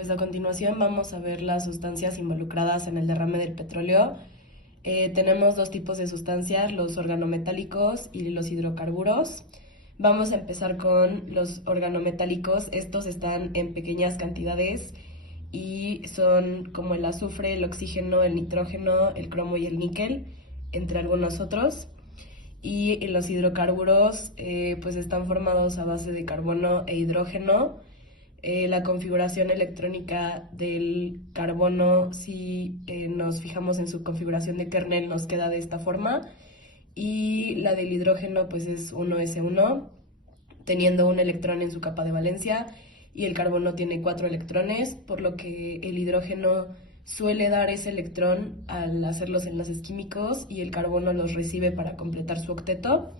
Pues a continuación vamos a ver las sustancias involucradas en el derrame del petróleo. Tenemos dos tipos de sustancias, los organometálicos y los hidrocarburos. Vamos a empezar con los organometálicos. Estos están en pequeñas cantidades y son como el azufre, el oxígeno, el nitrógeno, el cromo y el níquel, entre algunos otros. Y los hidrocarburos pues están formados a base de carbono e hidrógeno. La configuración electrónica del carbono, si nos fijamos en su configuración de kernel, nos queda de esta forma. Y la del hidrógeno pues es 1s1, teniendo un electrón en su capa de valencia, y el carbono tiene 4 electrones, por lo que el hidrógeno suele dar ese electrón al hacer los enlaces químicos y el carbono los recibe para completar su octeto.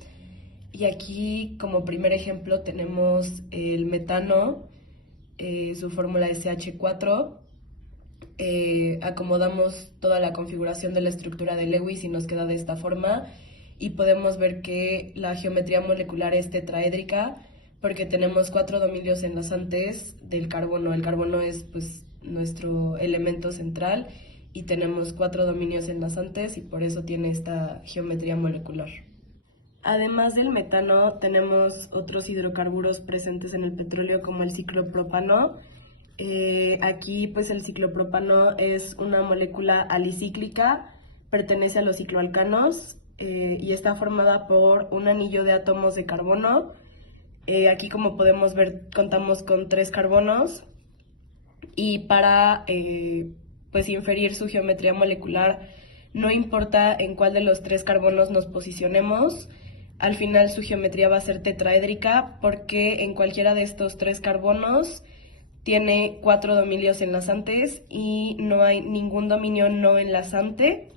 Y aquí como primer ejemplo tenemos el metano, su fórmula es CH4. Acomodamos toda la configuración de la estructura de Lewis y nos queda de esta forma, y podemos ver que la geometría molecular es tetraédrica porque tenemos 4 dominios enlazantes del carbono. El carbono es pues nuestro elemento central y tenemos 4 dominios enlazantes y por eso tiene esta geometría molecular. Además del metano, tenemos otros hidrocarburos presentes en el petróleo como el ciclopropano. Aquí pues el ciclopropano es una molécula alicíclica, pertenece a los cicloalcanos y está formada por un anillo de átomos de carbono. Aquí como podemos ver contamos con 3 carbonos, y para pues inferir su geometría molecular no importa en cuál de los 3 carbonos nos posicionemos, al final su geometría va a ser tetraédrica porque en cualquiera de estos 3 carbonos tiene 4 dominios enlazantes y no hay ningún dominio no enlazante.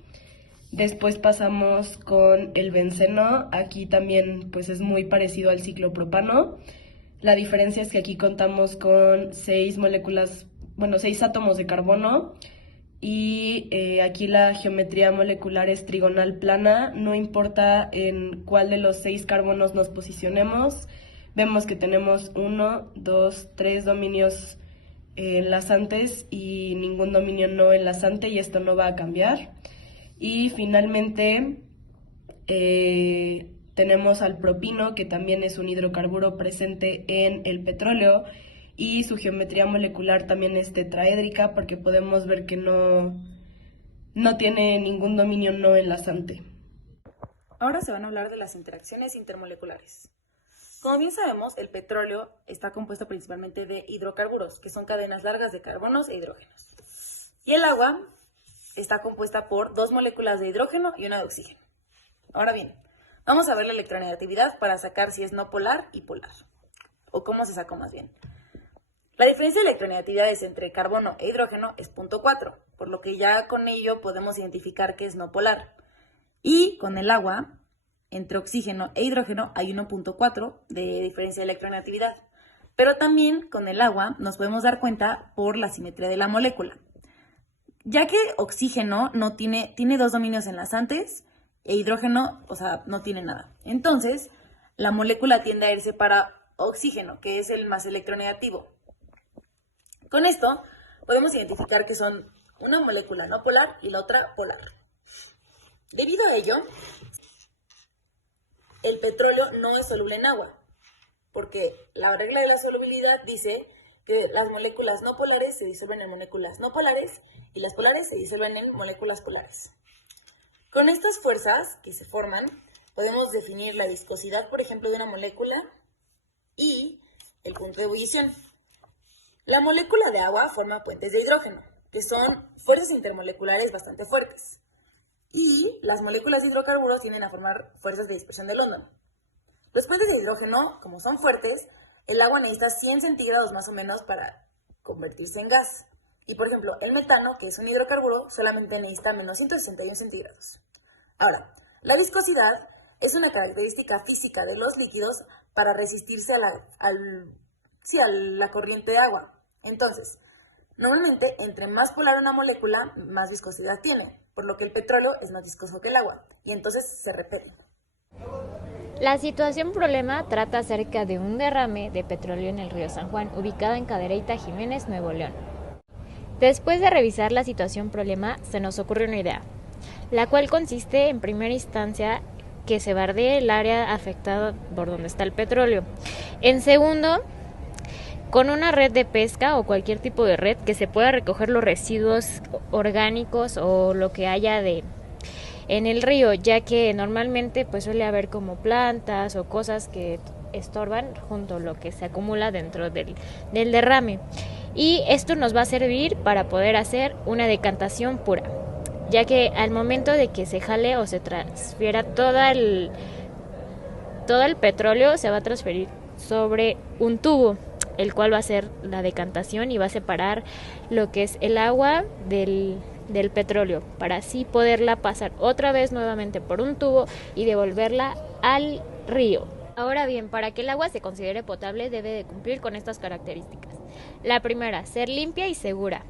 Después pasamos con el benceno. Aquí también pues es muy parecido al ciclopropano. La diferencia es que aquí contamos con 6 moléculas, bueno, 6 átomos de carbono, y aquí la geometría molecular es trigonal plana. No importa en cuál de los 6 carbonos nos posicionemos, vemos que tenemos 1, 2, 3 dominios enlazantes y ningún dominio no enlazante, y esto no va a cambiar. Y finalmente tenemos al propino, que también es un hidrocarburo presente en el petróleo, y su geometría molecular también es tetraédrica porque podemos ver que no tiene ningún dominio no enlazante. Ahora se van a hablar de las interacciones intermoleculares. Como bien sabemos, el petróleo está compuesto principalmente de hidrocarburos, que son cadenas largas de carbonos e hidrógenos. Y el agua está compuesta por 2 moléculas de hidrógeno y una de oxígeno. Ahora bien, vamos a ver la electronegatividad para sacar si es no polar y polar, o cómo se sacó más bien. La diferencia de electronegatividades entre carbono e hidrógeno es 0.4, por lo que ya con ello podemos identificar que es no polar. Y con el agua, entre oxígeno e hidrógeno hay 1.4 de diferencia de electronegatividad. Pero también con el agua nos podemos dar cuenta por la simetría de la molécula, ya que oxígeno tiene 2 dominios enlazantes e hidrógeno, o sea, no tiene nada. Entonces, la molécula tiende a irse para oxígeno, que es el más electronegativo. Con esto podemos identificar que son una molécula no polar y la otra polar. Debido a ello, el petróleo no es soluble en agua, porque la regla de la solubilidad dice que las moléculas no polares se disuelven en moléculas no polares y las polares se disuelven en moléculas polares. Con estas fuerzas que se forman, podemos definir la viscosidad, por ejemplo, de una molécula y el punto de ebullición. La molécula de agua forma puentes de hidrógeno, que son fuerzas intermoleculares bastante fuertes. Y las moléculas de hidrocarburos tienden a formar fuerzas de dispersión de London. Los puentes de hidrógeno, como son fuertes, el agua necesita 100 centígrados más o menos para convertirse en gas. Y por ejemplo, el metano, que es un hidrocarburo, solamente necesita menos 161 centígrados. Ahora, la viscosidad es una característica física de los líquidos para resistirse a la corriente de agua. Entonces, normalmente, entre más polar una molécula, más viscosidad tiene, por lo que el petróleo es más viscoso que el agua, y entonces se repele. La situación problema trata acerca de un derrame de petróleo en el río San Juan, ubicado en Cadereyta, Jiménez, Nuevo León. Después de revisar la situación problema, se nos ocurre una idea, la cual consiste en primera instancia que se bardee el área afectada por donde está el petróleo. En segundo, con una red de pesca o cualquier tipo de red que se pueda recoger los residuos orgánicos o lo que haya en el río, ya que normalmente pues suele haber como plantas o cosas que estorban junto a lo que se acumula dentro del derrame. Y esto nos va a servir para poder hacer una decantación pura, ya que al momento de que se jale o se transfiera todo el petróleo, se va a transferir sobre un tubo, el cual va a hacer la decantación y va a separar lo que es el agua del petróleo, para así poderla pasar otra vez nuevamente por un tubo y devolverla al río. Ahora bien, para que el agua se considere potable debe de cumplir con estas características. La primera, ser limpia y segura.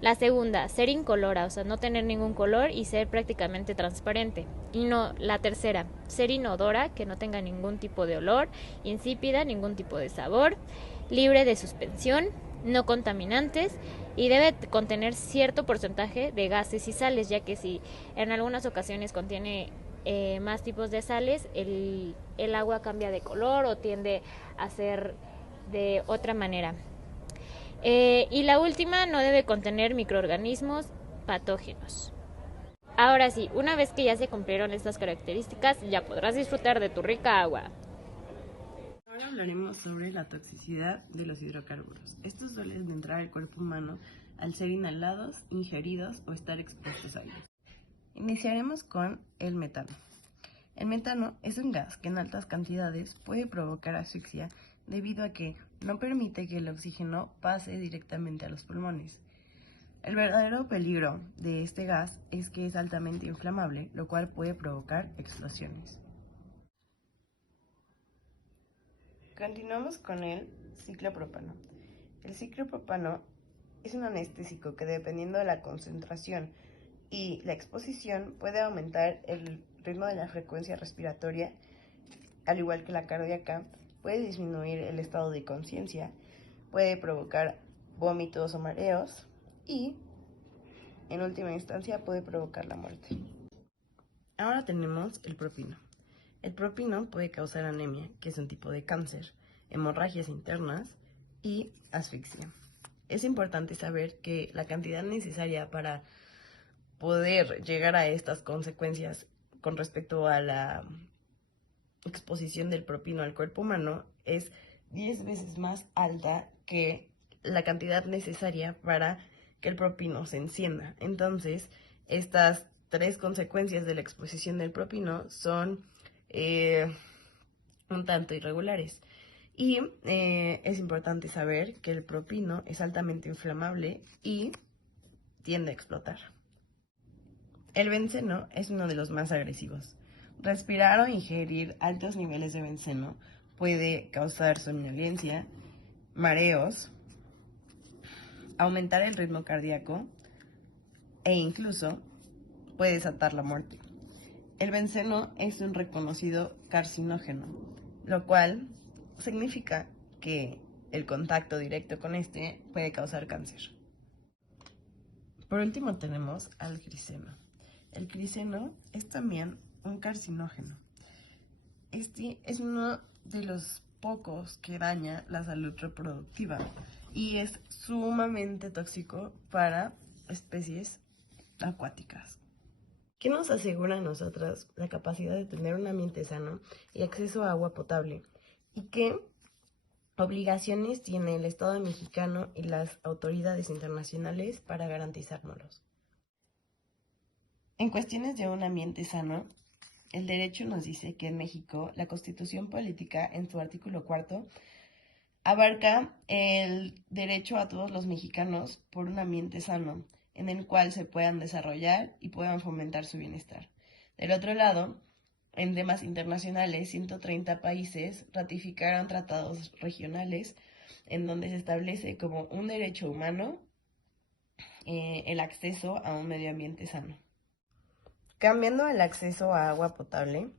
La segunda, ser incolora, o sea, no tener ningún color y ser prácticamente transparente. Y no, la tercera, ser inodora, que no tenga ningún tipo de olor, insípida, ningún tipo de sabor, libre de suspensión, no contaminantes y debe contener cierto porcentaje de gases y sales, ya que si en algunas ocasiones contiene más tipos de sales, el agua cambia de color o tiende a ser de otra manera. Y la última, no debe contener microorganismos patógenos. Ahora sí, una vez que ya se cumplieron estas características, ya podrás disfrutar de tu rica agua. Ahora hablaremos sobre la toxicidad de los hidrocarburos. Estos suelen entrar al cuerpo humano al ser inhalados, ingeridos o estar expuestos a ellos. Iniciaremos con el metano. El metano es un gas que en altas cantidades puede provocar asfixia debido a que no permite que el oxígeno pase directamente a los pulmones. El verdadero peligro de este gas es que es altamente inflamable, lo cual puede provocar explosiones. Continuamos con el ciclopropano. El ciclopropano es un anestésico que, dependiendo de la concentración y la exposición, puede aumentar el ritmo de la frecuencia respiratoria, al igual que la cardíaca, puede disminuir el estado de conciencia, puede provocar vómitos o mareos y, en última instancia, puede provocar la muerte. Ahora tenemos el propino. El propino puede causar anemia, que es un tipo de cáncer, hemorragias internas y asfixia. Es importante saber que la cantidad necesaria para poder llegar a estas consecuencias con respecto a la exposición del propino al cuerpo humano es 10 veces más alta que la cantidad necesaria para que el propino se encienda. Entonces, estas 3 consecuencias de la exposición del propino son un tanto irregulares. Y es importante saber que el propino es altamente inflamable y tiende a explotar. El benceno es uno de los más agresivos. Respirar o ingerir altos niveles de benceno puede causar somnolencia, mareos, aumentar el ritmo cardíaco e incluso puede desatar la muerte. El benceno es un reconocido carcinógeno, lo cual significa que el contacto directo con este puede causar cáncer. Por último tenemos al gliceno. El gliceno es también un carcinógeno. Este es uno de los pocos que daña la salud reproductiva y es sumamente tóxico para especies acuáticas. ¿Qué nos asegura a nosotras la capacidad de tener un ambiente sano y acceso a agua potable? ¿Y qué obligaciones tiene el Estado mexicano y las autoridades internacionales para garantizárnoslos? En cuestiones de un ambiente sano, el derecho nos dice que en México la Constitución Política, en su artículo 4, abarca el derecho a todos los mexicanos por un ambiente sano, en el cual se puedan desarrollar y puedan fomentar su bienestar. Del otro lado, en temas internacionales, 130 países ratificaron tratados regionales en donde se establece como un derecho humano el acceso a un medio ambiente sano. Cambiando el acceso a agua potable,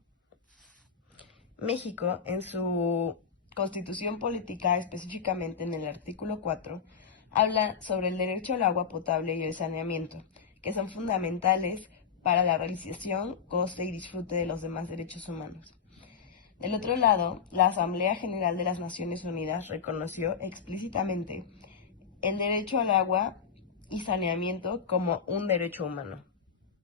México, en su Constitución Política, específicamente en el artículo 4, habla sobre el derecho al agua potable y el saneamiento, que son fundamentales para la realización, goce y disfrute de los demás derechos humanos. Del otro lado, la Asamblea General de las Naciones Unidas reconoció explícitamente el derecho al agua y saneamiento como un derecho humano.